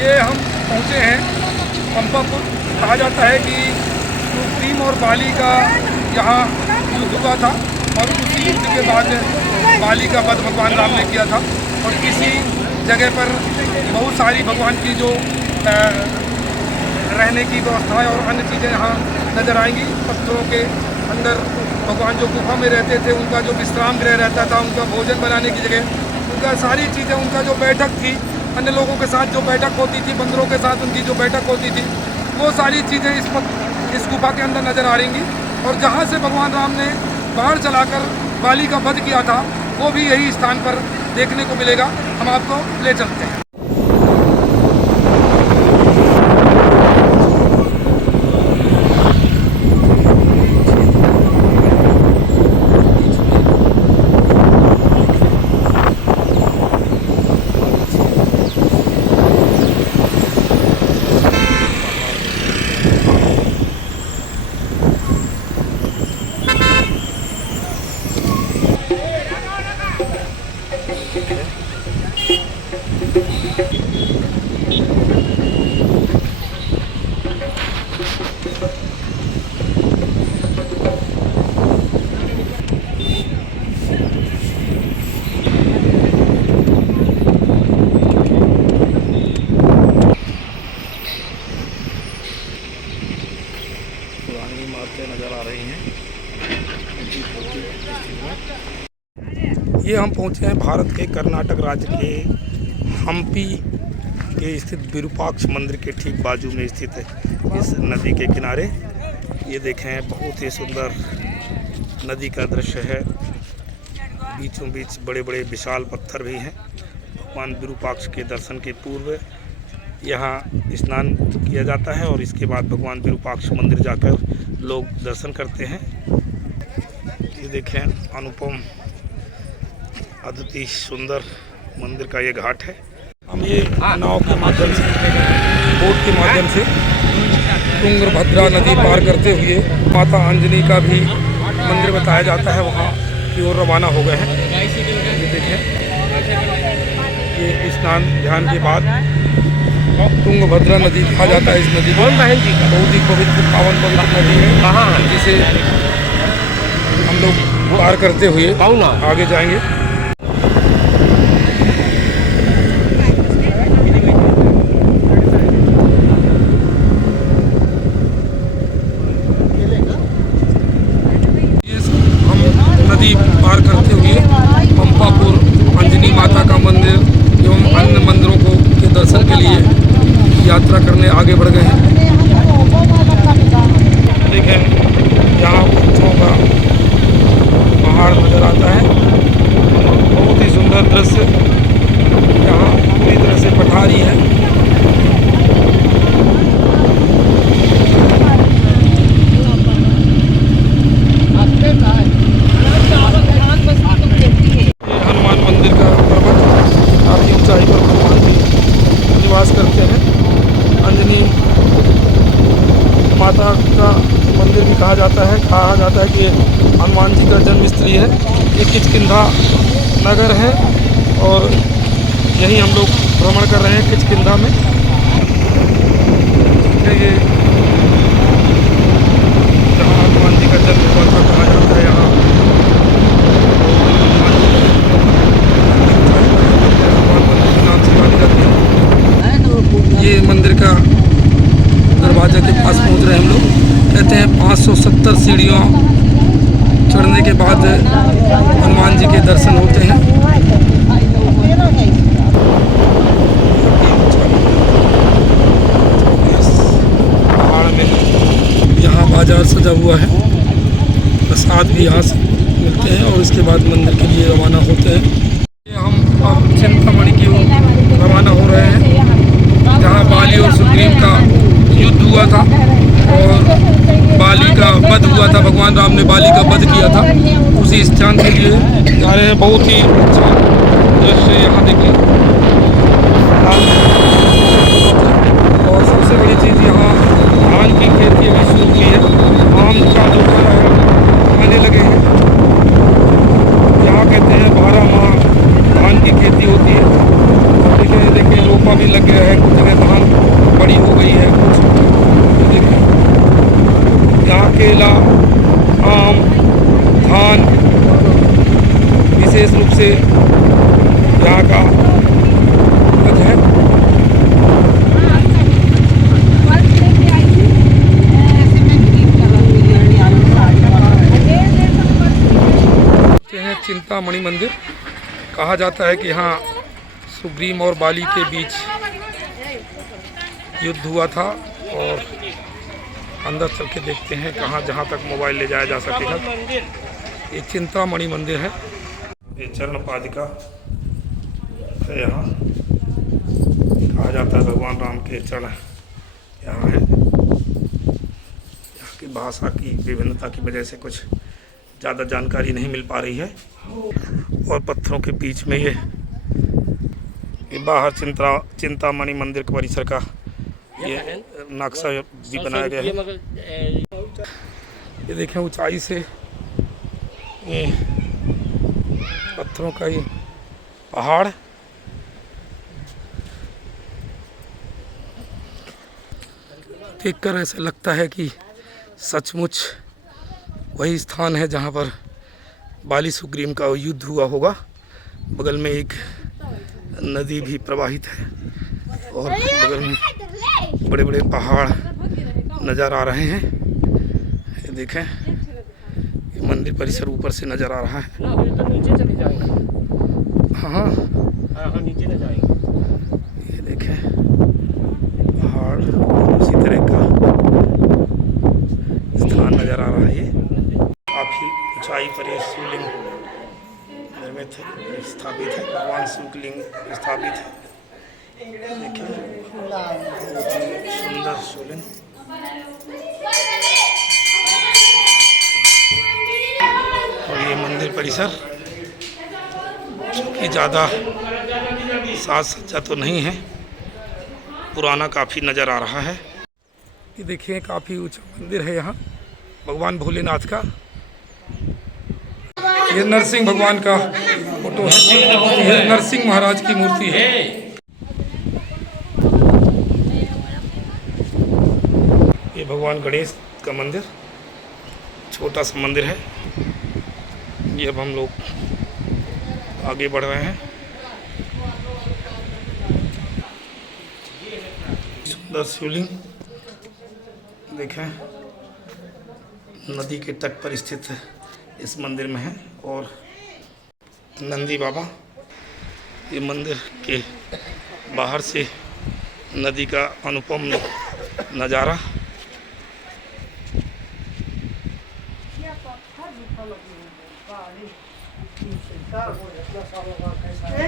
ये हम पहुँचे हैं पंपापुर। कहा जाता है कि सुप्रीम और बाली का यहाँ युद्ध हुआ था और उसी युद्ध के बाद बाली का वध भगवान राम ने किया था। और इसी जगह पर बहुत सारी भगवान की जो रहने की व्यवस्था और अन्य चीज़ें यहाँ नज़र आएंगी। पत्थरों के अंदर भगवान जो गुफा में रहते थे, उनका जो विश्राम गृह रहता था, उनका भोजन बनाने की जगह, उनका सारी चीज़ें, उनका जो बैठक थी, अन्य लोगों के साथ जो बैठक होती थी, बंदरों के साथ उनकी जो बैठक होती थी, वो सारी चीज़ें इस गुफा के अंदर नज़र आ रही। और जहाँ से भगवान राम ने बाढ़ चलाकर बाली का वध किया था, वो भी यही स्थान पर देखने को मिलेगा। हम आपको ले चलते हैं। नज़र आ रही हैं। ये हम पहुंचे हैं भारत के कर्नाटक राज्य के हम्पी के स्थित विरूपाक्ष मंदिर के ठीक बाजू में स्थित है, इस नदी के किनारे। ये देखें, बहुत ही सुंदर नदी का दृश्य है। बीचों बीच बड़े बड़े विशाल पत्थर भी हैं। भगवान विरूपाक्ष के दर्शन के पूर्व यहाँ स्नान किया जाता है और इसके बाद भगवान विरूपाक्ष मंदिर जाकर लोग दर्शन करते हैं। ये देखें, अनुपम अद्वितीय सुंदर मंदिर का ये घाट है। हम ये नाव के माध्यम से, बोट के माध्यम से तुंगभद्रा नदी पार करते हुए माता अंजनी का भी मंदिर बताया जाता है, वहाँ की ओर रवाना हो गए हैं। ये देखें, ये स्नान ध्यान के बाद तुंगभद्रा नदी कहा जाता है। इस नदी को बहुत ही पवित्र, पावन पवित्र नदी है, जिसे हम लोग पार करते हुए आगे जाएंगे। हम नदी पार करते हुए पंपापुर अंजनी माता का मंदिर एवं अन्य मंदिरों को के दर्शन के लिए यात्रा करने आगे बढ़ गए हैं। देखें, यहाँ ऊँचों का पहाड़ नज़र आता है। बहुत ही सुंदर दृश्य। यहाँ पूरी तरह से पठारी है। हनुमान मंदिर का पर्वत, काफ़ी ऊंचाई पर भगवान भी निवास करते हैं। अंजनी माता का मंदिर भी कहा जाता है कि हनुमान जी का जन्म स्थली है। ये किष्किंधा नगर है और यही हम लोग भ्रमण कर रहे हैं किष्किंधा में। ये जहाँ हनुमान जी का जन्म हुआ था कहा जाता है, यहाँ हनुमान मंदिर के नाम से जानी जाती है। ये मंदिर का दरवाजे के पास पहुंच रहे हैं हम लोग। कहते हैं 570 सीढ़ियों चढ़ने के बाद हनुमान जी के दर्शन होते हैं। पहाड़ में यहाँ बाजार सजा हुआ है, प्रसाद भी यहाँ से मिलते हैं और इसके बाद मंदिर के लिए रवाना होते हैं। हम अब चिंतामणि की ओर रवाना हो रहे हैं, जहाँ बाली और सुग्रीव का युद्ध हुआ था और बाली का वध हुआ था। भगवान राम ने बाली का वध किया था। उसी स्थान के लिए जा रहे हैं। बहुत ही अच्छा दृश्य यहाँ देखिए। और सबसे बड़ी चीज़, यहाँ धान की खेती अभी शुरू हुई है। आम का जो आने लगे हैं। यहाँ कहते हैं 12 माह धान की खेती होती है। देखिए रोपा भी लग गया है, कुछ जगह धान बड़ी हो गई है कुछ। देखिए यहाँ केला, आम, धान विशेष रूप से यहाँ का उपज है। हैं चिंतामणि मंदिर। कहा जाता है कि यहाँ सुग्रीव और बाली के बीच युद्ध हुआ था, और अंदर चल के देखते हैं कहाँ, जहाँ तक मोबाइल ले जाया जा सकेगा। ये चिंतामणि मंदिर है। ये चरण पादिका है। यहाँ कहा जाता है भगवान राम के चरण यहाँ है। यहाँ की भाषा की विभिन्नता की वजह से कुछ ज़्यादा जानकारी नहीं मिल पा रही है। और पत्थरों के बीच में ये बाहर चिंतामणि मंदिर के परिसर का ये नक्शा भी बनाया गया है। ये देखें ऊंचाई से ये पत्थरों का ये पहाड़, देखकर ऐसा लगता है कि सचमुच वही स्थान है जहाँ पर बाली सुग्रीव का युद्ध हुआ होगा। बगल में एक नदी भी प्रवाहित है और बगल में बड़े बड़े पहाड़ नज़र आ रहे हैं। ये देखें, ये मंदिर परिसर ऊपर से नज़र आ रहा है। नीचे चले जाएंगे। हाँ हाँ, नीचे न जाएंगे। ये देखें पहाड़, उसी तरह का स्थान नज़र आ रहा है। ये काफ़ी ऊंचाई पर ये शिवलिंग निर्मित है, स्थापित है। भगवान शिवलिंग स्थापित है। देखिए सुंदर शिवलिंग। और ये मंदिर परिसर चूँकि ज़्यादा साज सज्जा तो नहीं है, पुराना काफ़ी नज़र आ रहा है। ये देखिए काफ़ी ऊंचा मंदिर है यहाँ भगवान भोलेनाथ का। ये नरसिंह भगवान का फोटो है। ये नरसिंह महाराज की मूर्ति है। ये भगवान गणेश का मंदिर, छोटा सा मंदिर है। ये अब हम लोग आगे बढ़ रहे हैं। सुंदर शिवलिंग देखें, नदी के तट पर स्थित इस मंदिर में है। और नंदी बाबा, ये मंदिर के बाहर से नदी का अनुपम नज़ारा।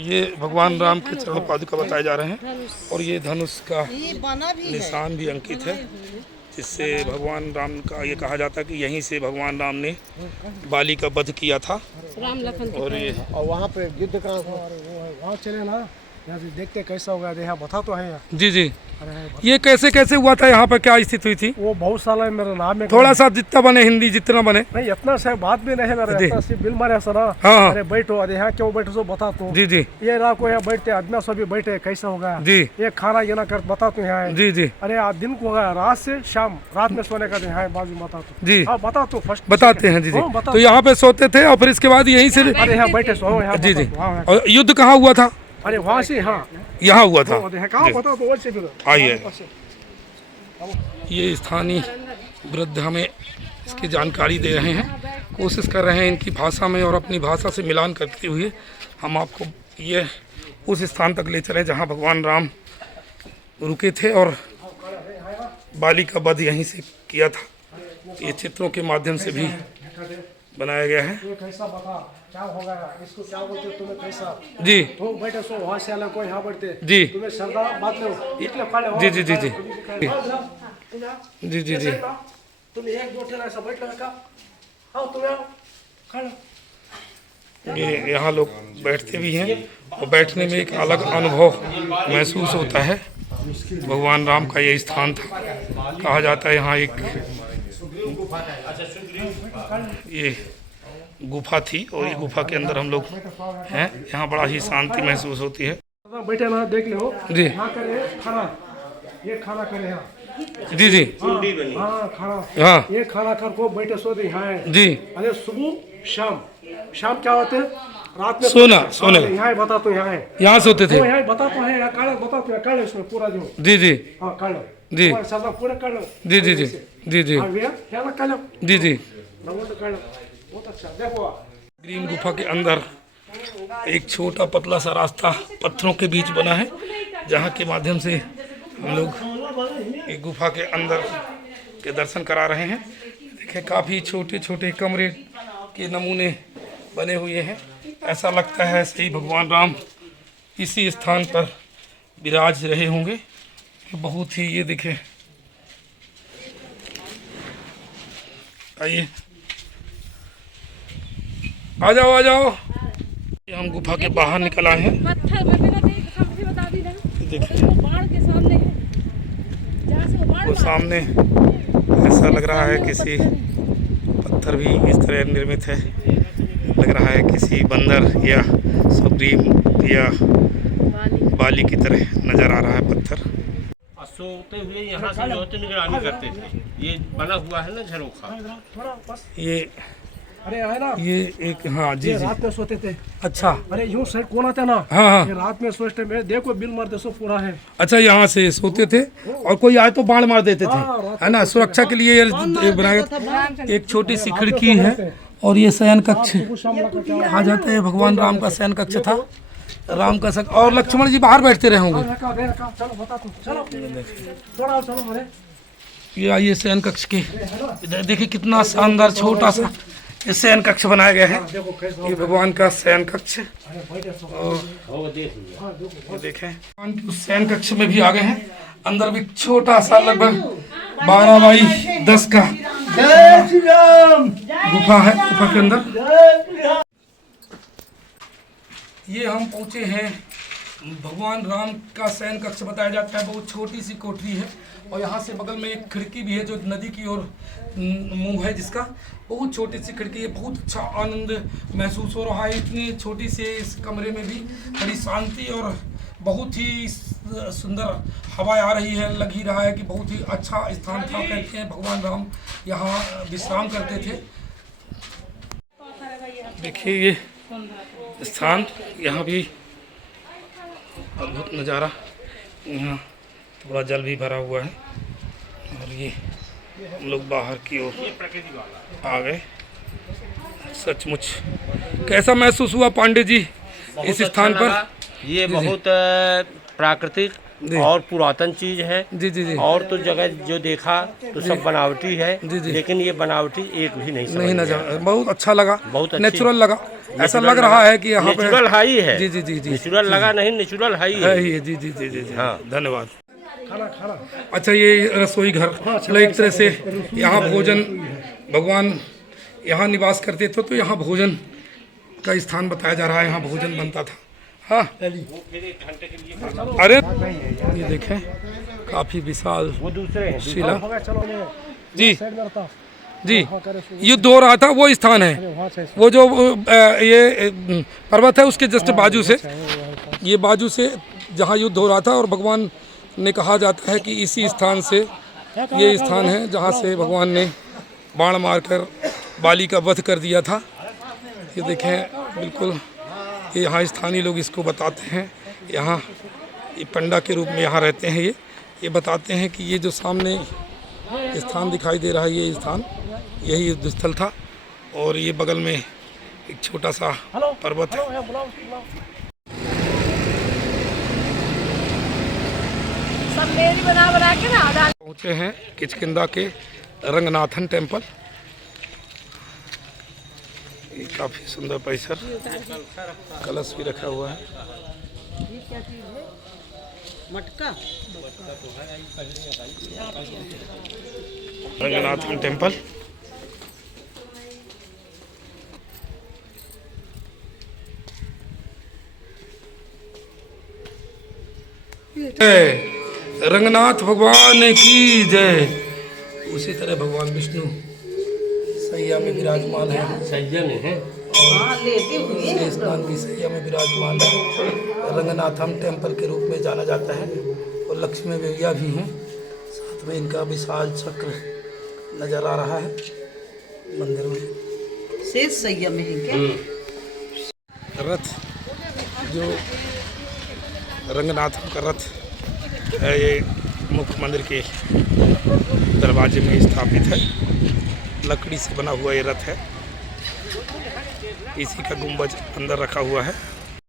ये भगवान राम के चरण पादुका बताए जा रहे हैं। और ये धनुष का निशान भी अंकित है, जिससे भगवान राम का ये कहा जाता है कि यहीं से भगवान राम ने बाली का वध किया था। और ये और वहाँ पे युद्ध का वहाँ चले ना, यहाँ से देखते कैसा होगा। यहाँ बता तो है यहाँ। जी जी, ये कैसे कैसे हुआ था, यहाँ पर क्या स्थिति हुई थी? वो बहुत साल है मेरा नाम है। थोड़ा सा जितना बने हिंदी जितना बने। नहीं इतना से बात भी नहीं मेरा, इतना से बिल मारे सर। हाँ। अरे बैठो, अरे यहाँ क्यों बैठो सो बता तू। जी जी। ये रात को यहाँ बैठते आदमी सभी बैठे कैसा होगा जी। ये खाना ये ना कर बता तू यहाँ। जी जी। अरे आज दिन को होगा, रात से शाम, रात में सोने का यहाँ बाजू बता तू। जी हाँ बता तू फर्स्ट बताते हैं। जी जी। तो यहाँ पे सोते थे और फिर इसके बाद यहीं से। अरे यहाँ बैठे सो यहाँ। जी जी। और युद्ध कहाँ हुआ था? अरे वहाँ से हाँ यहाँ हुआ था। कहाँ बता तो वैसे भी आइए, ये स्थानीय वृद्ध हमें इसकी जानकारी दे रहे हैं, कोशिश कर रहे हैं इनकी भाषा में और अपनी भाषा से मिलान करते हुए हम आपको ये उस स्थान तक ले चले जहाँ भगवान राम रुके थे और बाली का वध यहीं से किया था। ये चित्रों के माध्यम से भी बनाया गया है। कैसा बता क्या होगा, इसको क्या बोलते तुम्हें कैसा? जी तो बैठे सो वहाँ से अलग कोई यहाँ बैठते। जी तुम्हें श्रद्धा बात लो। जी जी जी जी जी जी जी। तुम एक दो ठेला ऐसा बैठ लगा। हाँ तुम्हें खड़ा। ये यहाँ लोग बैठते भी हैं और बैठने में एक अलग अनुभव महसूस होता है। भगवान राम का ये स्थान था। कहा जाता है यहाँ एक ये गुफा थी और ये गुफा के अंदर हम लोग हैं। यहाँ बड़ा ही शांति महसूस होती है। बैठे ना देख लो जी। यहाँ करे खाना ये खाना करे यहाँ जी जी कुंडी बनी हाँ खाना हाँ ये खाना कर को बैठे सोते यहाँ है जी अरे सुबह शाम शाम क्या होते हैं रात में सोने यहाँ है बता तो यहाँ है यहाँ सोते थे यहाँ बता तो है यहाँ काले बता तो काले इसमें पूरा जो जी जी हाँ काले जी सब पूरे काले जी जी जी जी जी हाँ भैया क्या ना काले जी जी रंगों काले बहुत अच्छा देखो ग्रीन गुफा के अंदर एक छोटा पतला सा रास्ता पत्थरों के बीच बना है जहाँ के माध्यम से हम लोग एक गुफा के अंदर के दर्शन करा रहे हैं। देखिए काफ़ी छोटे छोटे कमरे के नमूने बने हुए हैं। ऐसा लगता है सही भगवान राम इसी स्थान पर विराज रहे होंगे। बहुत ही ये देखें, आइए आ जाओ आ जाओ। ये हम गुफा के बाहर निकल आए हैं। पत्थर में मेरा तो एक सामने बता दी ना, देखिए वो बाढ़ के सामने है, जहाँ से वो बाढ़ वो सामने ऐसा लग रहा है किसी पत्थर भी इस तरह निर्मित है। लग रहा है किसी बंदर या सुग्रीव या बाली की तरह नजर आ रहा है पत्थर। और सोते हुए यहाँ से जो होते निगरानी करते थे। ये बना हुआ है ना झरोखा, थोड़ा बस ये अरे है ना ये एक हाँ जी ये जी रात में सोते थे अच्छा अरे यूं साइड कौन आता ना हाँ हाँ ये रात में सोचते मैं देखो बिल मारते सो पूरा है अच्छा यहाँ से सोते थे और कोई आए तो बाढ़ मार देते थे है ना। सुरक्षा के लिए ये बनाया। एक छोटी सी खिड़की है और ये शयन कक्ष कहा जाता है। भगवान राम का शयन कक्ष था। राम का शक और लक्ष्मण जी बाहर बैठते रहे होंगे। चलो बता तू चलो थोड़ा चलो अरे ये आइए शयन कक्ष के इधर देखिए कितना शानदार छोटा सा ये शयन कक्ष बनाया गया है। ये भगवान का शयन कक्ष और ये देखें भगवान के उस शयन कक्ष में भी आ गए हैं। अंदर भी छोटा सा लगभग 12 बाई 10 का गुफा है। गुफा के अंदर ये हम पहुंचे हैं। भगवान राम का शयन कक्ष बताया जाता है। बहुत छोटी सी कोठरी है और यहाँ से बगल में एक खिड़की भी है जो नदी की ओर मुंह है जिसका। बहुत छोटी सी खिड़की है। बहुत अच्छा आनंद महसूस हो रहा है। इतनी छोटी से इस कमरे में भी बड़ी शांति और बहुत ही सुंदर हवा आ रही है। लग ही रहा है कि बहुत ही अच्छा स्थान था। कहते हैं भगवान राम यहाँ विश्राम करते थे। देखिए ये स्थान, यहाँ भी अद्भुत नज़ारा। यहाँ थोड़ा जल भी भरा हुआ है और ये हम लोग बाहर की ओर आ गए। सचमुच कैसा महसूस हुआ पांडे जी इस स्थान पर? ये बहुत प्राकृतिक और पुरातन चीज है। जी जी जी और तो जगह जो देखा तो सब बनावटी है। जी जी। लेकिन ये बनावटी एक भी नहीं समझ नहीं में नजर आया। बहुत अच्छा लगा। बहुत अच्छी। नेचुरल लगा। ऐसा लग रहा है कि यहाँ पे नेचुरल हाई है। जी जी जी जी नेचुरल लगा नहीं, नेचुरल हाई है है। ही। जी जी जी जी जी हाँ। धन्यवाद। खाना खाना अच्छा ये रसोई घर मतलब एक तरह से यहाँ भोजन भगवान यहाँ निवास करते थे तो यहाँ भोजन का स्थान बताया जा रहा है। यहाँ भोजन बनता था। हाँ अरे ये देखें काफी विशाल वो दूसरे हैं। शिला। हो गया चलो मैं जी साइड में रहता जी युद्ध हो रहा था वो स्थान है। वहाँ से वो जो ये पर्वत है उसके जस्ट बाजू से ये बाजू से जहाँ युद्ध हो रहा था और भगवान ने कहा जाता है कि इसी स्थान से ये स्थान है जहाँ से भगवान ने बाण मारकर बाली का वध कर दिया था। ये देखें बिल्कुल ये यहाँ स्थानीय लोग इसको बताते हैं। यहाँ ये पंडा के रूप में यहाँ रहते हैं। ये बताते हैं कि ये जो सामने स्थान दिखाई दे रहा है ये स्थान यही युद्ध स्थल था और ये बगल में एक छोटा सा पर्वत है। सब मेरी बना बना के ना डाल। पहुँचे हैं किचकिंदा के रंगनाथन टेम्पल। ये काफ़ी सुंदर परिसर, कलश भी रखा हुआ है। मटका रंगनाथन टेम्पल। रंगनाथ भगवान की जय। उसी तरह भगवान विष्णु सैया में विराजमान है। सज्जन है शेष नाग भी सैया में विराजमान है। रंगनाथम टेम्पल के रूप में जाना जाता है और और लक्ष्मी मैया भी हैं, साथ में इनका विशाल चक्र नजर आ रहा है मंदिर में। शेष सैया में है क्या? रथ जो रंगनाथों का रथ है, ये मुख्य मंदिर के दरवाजे में स्थापित है। लकड़ी से बना हुआ ये रथ है, इसी का गुंबज अंदर रखा हुआ है।